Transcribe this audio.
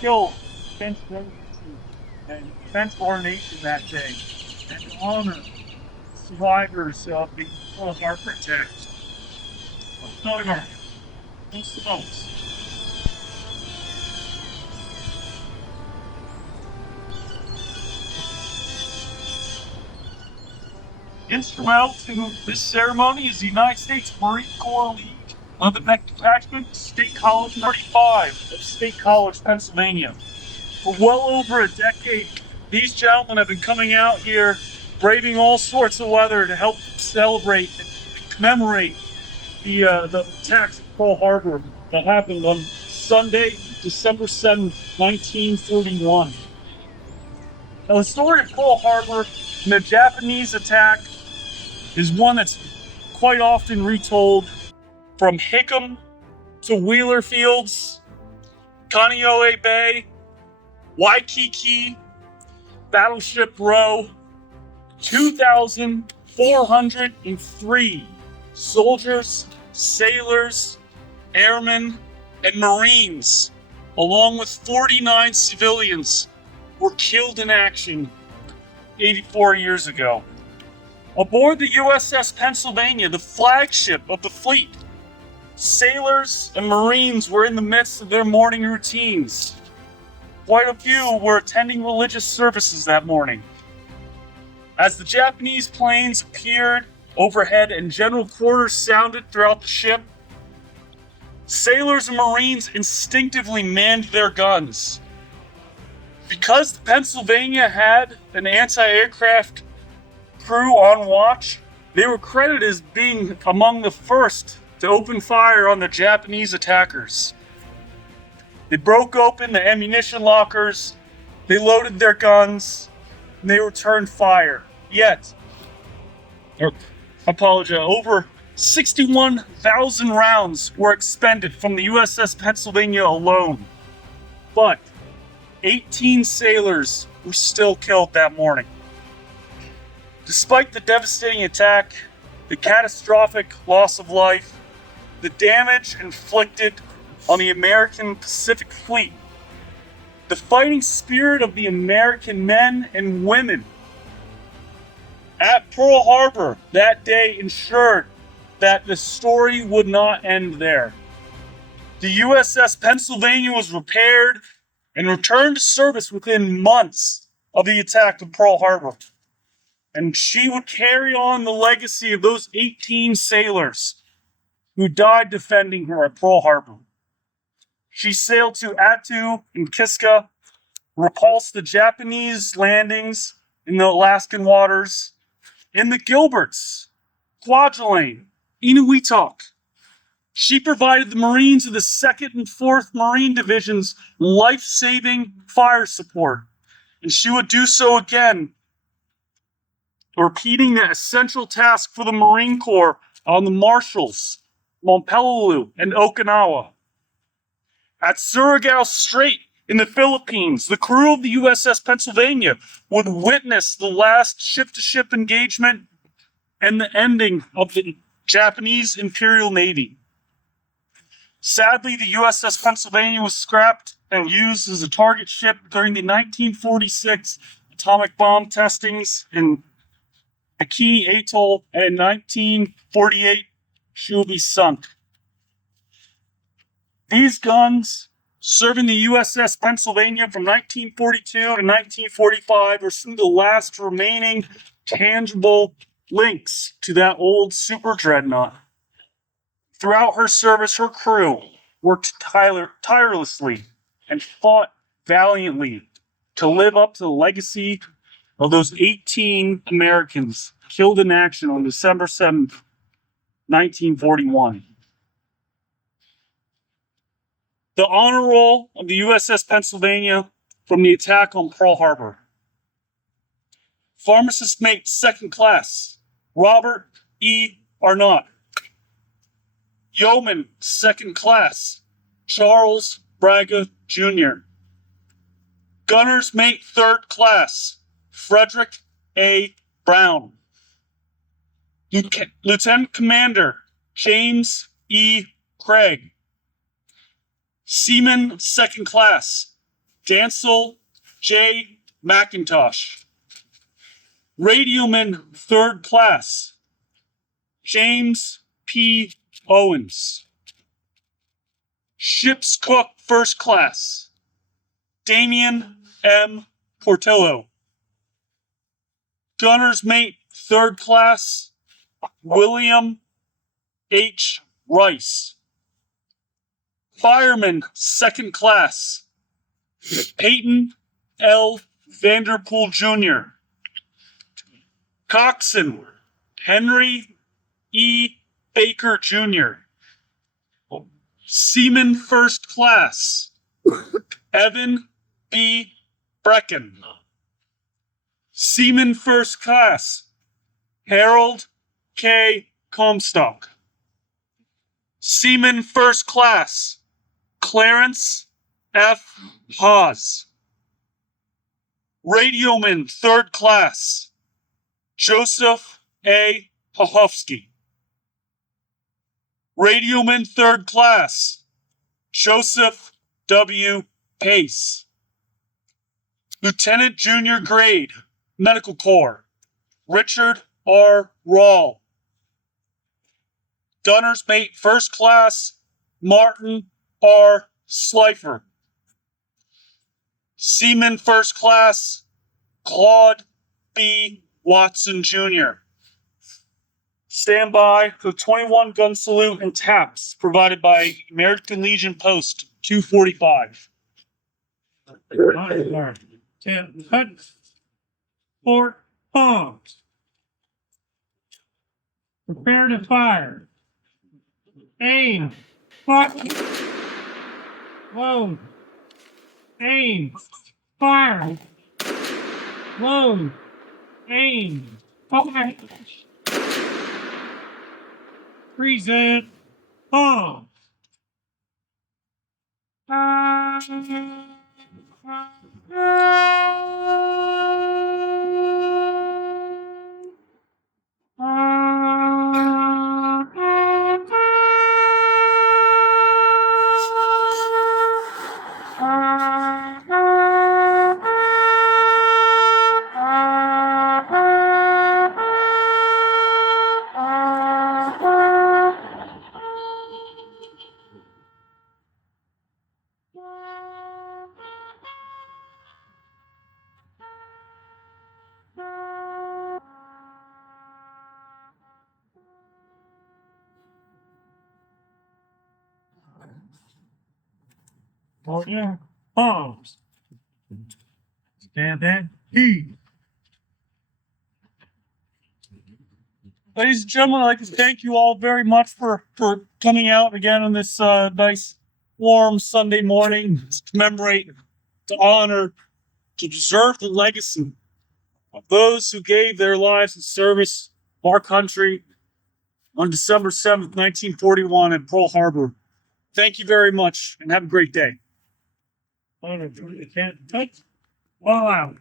Killed Defense and Defense Our Nation that day and honor survivors of the Pearl Harbor attacks. However, most of us. Instrumental to this ceremony is the United States Marine Corps League of the Detachment, State College 35 of State College, Pennsylvania. For well over a decade, these gentlemen have been coming out here, braving all sorts of weather to help celebrate and commemorate the attacks at Pearl Harbor that happened on Sunday, December 7th, 1941. Now, the story of Pearl Harbor and the Japanese attack is one that's quite often retold, from Hickam to Wheeler Fields, Kaneohe Bay, Waikiki, Battleship Row. 2,403 soldiers, sailors, airmen, and Marines, along with 49 civilians, were killed in action 84 years ago. Aboard the USS Pennsylvania, the flagship of the fleet, sailors and Marines were in the midst of their morning routines. Quite a few were attending religious services that morning. As the Japanese planes appeared overhead and general quarters sounded throughout the ship, sailors and Marines instinctively manned their guns. Because the Pennsylvania had an anti-aircraft crew on watch, they were credited as being among the first to open fire on the Japanese attackers. They broke open the ammunition lockers, they loaded their guns, and they returned fire. Over 61,000 rounds were expended from the USS Pennsylvania alone. But 18 sailors were still killed that morning. Despite the devastating attack, the catastrophic loss of life, the damage inflicted on the American Pacific Fleet, the fighting spirit of the American men and women at Pearl Harbor that day ensured that the story would not end there. The USS Pennsylvania was repaired and returned to service within months of the attack of Pearl Harbor. And she would carry on the legacy of those 18 sailors who died defending her at Pearl Harbor. She sailed to Attu and Kiska, repulsed the Japanese landings in the Alaskan waters, in the Gilberts, Kwajalein, Inuitok. She provided the Marines of the 2nd and 4th Marine Divisions life-saving fire support, and she would do so again, repeating the essential task for the Marine Corps on the Marshalls, Montpelier, and Okinawa. At Surigao Strait in the Philippines, the crew of the USS Pennsylvania would witness the last ship-to-ship engagement and the ending of the Japanese Imperial Navy. Sadly, the USS Pennsylvania was scrapped and used as a target ship during the 1946 atomic bomb testings in Aki Atoll, and in 1948, she will be sunk. These guns, serving the USS Pennsylvania from 1942 to 1945, are some of the last remaining tangible links to that old super dreadnought. Throughout her service, her crew worked tirelessly and fought valiantly to live up to the legacy of those 18 Americans killed in action on December 7th, 1941. The honor roll of the USS Pennsylvania from the attack on Pearl Harbor. Pharmacist mate 2nd class, Robert E. Arnott. Yeoman 2nd class, Charles Braga Jr. Gunner's mate 3rd class, Frederick A. Brown. Lieutenant Commander James E. Craig. Seaman Second Class, Dancel J. McIntosh. Radioman Third Class, James P. Owens. Ship's Cook First Class, Damian M. Portillo. Gunner's Mate Third Class, William H. Rice. Fireman Second Class, Peyton L. Vanderpool Jr. Coxswain Henry E. Baker Jr. Seaman First Class, Evan B. Brecken. Seaman First Class, Harold K. Comstock. Seaman First Class, Clarence F. Hawes. Radioman Third Class, Joseph A. Pahofsky. Radioman Third Class, Joseph W. Pace. Lieutenant Junior Grade, Medical Corps, Richard R. Rawl. Gunner's Mate First Class, Martin R. Slifer. Seaman First Class, Claude B. Watson Jr. Stand by for 21 gun salute and taps provided by American Legion Post 245. 10 cut 4 palms. Prepare to fire. Aim. Fire. Load. Aim. Fire. Load. Aim. Fire. Present. Palm. Oh yeah, palms. Stand that. Heat. Ladies and gentlemen, I'd like to thank you all very much for coming out again on this nice, warm Sunday morning to commemorate, to honor, to preserve the legacy of those who gave their lives in service of our country on December 7th, 1941 at Pearl Harbor. Thank you very much and have a great day. Can't touch. Ball out.